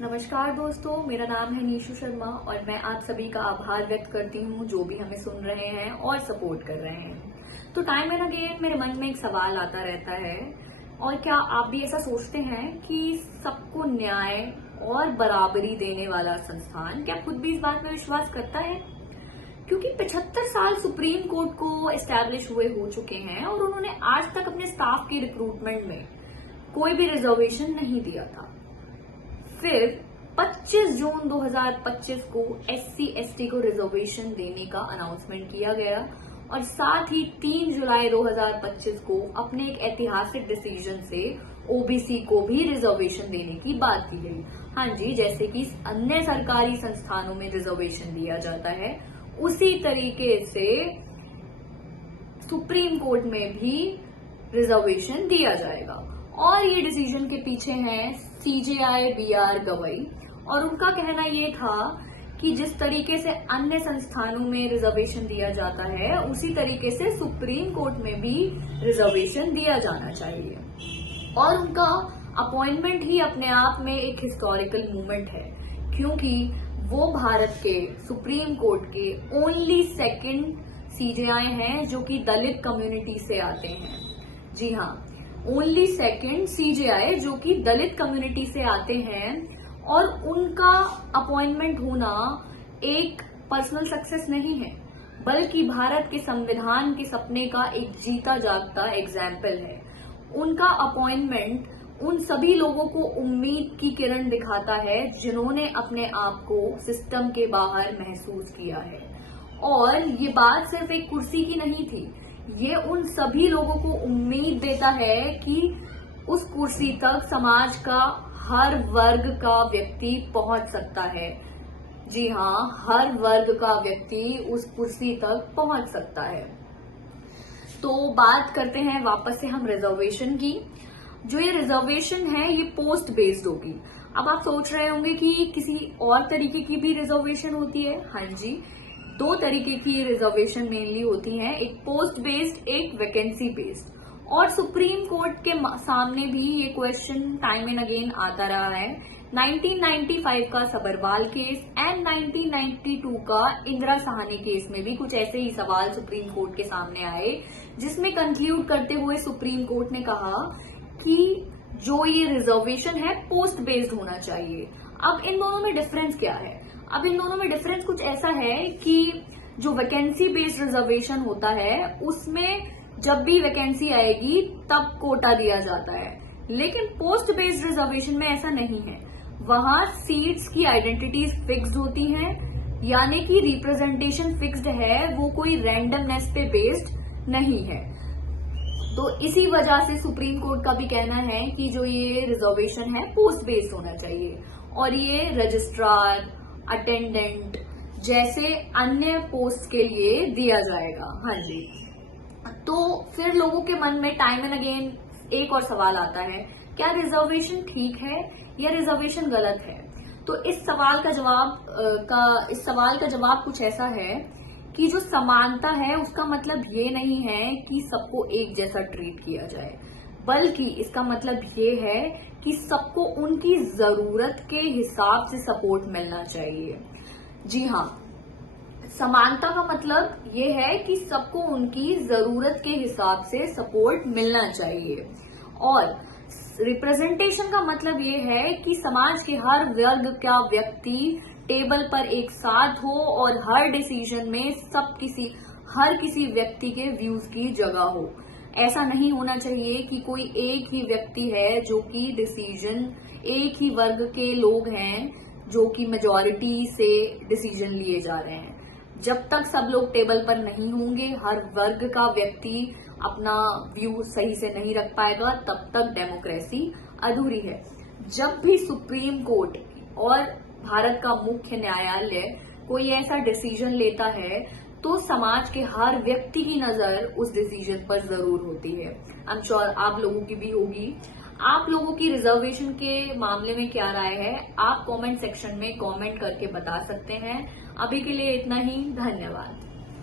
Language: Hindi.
नमस्कार दोस्तों, मेरा नाम है नीशू शर्मा और मैं आप सभी का आभार व्यक्त करती हूँ जो भी हमें सुन रहे हैं और सपोर्ट कर रहे हैं। तो टाइम एंड अगेन मेरे मन में एक सवाल आता रहता है, और क्या आप भी ऐसा सोचते हैं कि सबको न्याय और बराबरी देने वाला संस्थान क्या खुद भी इस बात में विश्वास करता है? क्योंकि 75 साल सुप्रीम कोर्ट को एस्टैब्लिश हुए हो चुके हैं और उन्होंने आज तक अपने स्टाफ की रिक्रूटमेंट में कोई भी रिजर्वेशन नहीं दिया था। फिर 25 जून 2025 को SC/ST को रिजर्वेशन देने का अनाउंसमेंट किया गया और साथ ही 3 जुलाई 2025 को अपने एक ऐतिहासिक डिसीजन से OBC को भी रिजर्वेशन देने की बात की गई। हाँ जी, जैसे कि अन्य सरकारी संस्थानों में रिजर्वेशन दिया जाता है, उसी तरीके से सुप्रीम कोर्ट में भी रिजर्वेशन दिया जाएगा। और ये डिसीजन के पीछे हैं CJI BR गवई, और उनका कहना ये था कि जिस तरीके से अन्य संस्थानों में रिजर्वेशन दिया जाता है, उसी तरीके से सुप्रीम कोर्ट में भी रिजर्वेशन दिया जाना चाहिए। और उनका अपॉइंटमेंट ही अपने आप में एक हिस्टोरिकल मूवमेंट है, क्योंकि वो भारत के सुप्रीम कोर्ट के ओनली सेकंड CJI हैं जो कि दलित कम्युनिटी से आते हैं। जी हाँ, ओनली सेकंड CJI जो कि दलित कम्युनिटी से आते हैं, और उनका अपॉइंटमेंट होना एक पर्सनल सक्सेस नहीं है, बल्कि भारत के संविधान के सपने का एक जीता जागता एग्जाम्पल है। उनका अपॉइंटमेंट उन सभी लोगों को उम्मीद की किरण दिखाता है जिन्होंने अपने आप को सिस्टम के बाहर महसूस किया है। और ये बात सिर्फ एक कुर्सी की नहीं थी, ये उन सभी लोगों को उम्मीद देता है कि उस कुर्सी तक समाज का हर वर्ग का व्यक्ति पहुंच सकता है। जी हाँ, हर वर्ग का व्यक्ति उस कुर्सी तक पहुंच सकता है। तो बात करते हैं वापस से हम रिजर्वेशन की। जो ये रिजर्वेशन है ये पोस्ट बेस्ड होगी। अब आप सोच रहे होंगे कि किसी और तरीके की भी रिजर्वेशन होती है। हाँ जी, 2 तरीके की रिजर्वेशन मेनली होती हैं, एक पोस्ट बेस्ड, एक वैकेंसी बेस्ड। और सुप्रीम कोर्ट के सामने भी ये क्वेश्चन टाइम एंड अगेन आता रहा है। 1995 का सबरवाल केस एंड 1992 का इंदिरा साहनी केस में भी कुछ ऐसे ही सवाल सुप्रीम कोर्ट के सामने आए, जिसमें कंक्लूड करते हुए सुप्रीम कोर्ट ने कहा कि जो ये रिजर्वेशन है पोस्ट बेस्ड होना चाहिए। अब इन दोनों में डिफरेंस क्या है? अब इन दोनों में डिफरेंस कुछ ऐसा है कि जो वैकेंसी बेस्ड रिजर्वेशन होता है उसमें जब भी वैकेंसी आएगी तब कोटा दिया जाता है, लेकिन पोस्ट बेस्ड रिजर्वेशन में ऐसा नहीं है। वहां सीट्स की आइडेंटिटीज फिक्स्ड होती हैं, यानी कि रिप्रेजेंटेशन फिक्स्ड है, वो कोई रैंडमनेस पे बेस्ड नहीं है। तो इसी वजह से सुप्रीम कोर्ट का भी कहना है कि जो ये रिजर्वेशन है पोस्ट बेस्ड होना चाहिए, और ये रजिस्ट्रार, अटेंडेंट जैसे अन्य पोस्ट के लिए दिया जाएगा। हाँ जी, तो फिर लोगों के मन में टाइम एंड अगेन एक और सवाल आता है, क्या रिजर्वेशन ठीक है या रिजर्वेशन गलत है? तो इस सवाल का जवाब कुछ ऐसा है कि जो समानता है उसका मतलब ये नहीं है कि सबको एक जैसा ट्रीट किया जाए, बल्कि इसका मतलब ये है कि सबको उनकी जरूरत के हिसाब से सपोर्ट मिलना चाहिए। जी हाँ, समानता का मतलब ये है कि सबको उनकी जरूरत के हिसाब से सपोर्ट मिलना चाहिए, और रिप्रेजेंटेशन का मतलब ये है कि समाज के हर वर्ग का व्यक्ति टेबल पर एक साथ हो और हर डिसीजन में हर किसी व्यक्ति के व्यूज की जगह हो। ऐसा नहीं होना चाहिए कि कोई एक ही व्यक्ति है जो कि डिसीजन, एक ही वर्ग के लोग हैं जो कि मेजॉरिटी से डिसीजन लिए जा रहे हैं। जब तक सब लोग टेबल पर नहीं होंगे, हर वर्ग का व्यक्ति अपना व्यू सही से नहीं रख पाएगा, तब तक डेमोक्रेसी अधूरी है। जब भी सुप्रीम कोर्ट और भारत का मुख्य न्यायालय कोई ऐसा डिसीजन लेता है तो समाज के हर व्यक्ति की नजर उस डिसीजन पर जरूर होती है। आई एम श्योर आप लोगों की भी होगी। आप लोगों की रिजर्वेशन के मामले में क्या राय है, आप कमेंट सेक्शन में कमेंट करके बता सकते हैं। अभी के लिए इतना ही, धन्यवाद।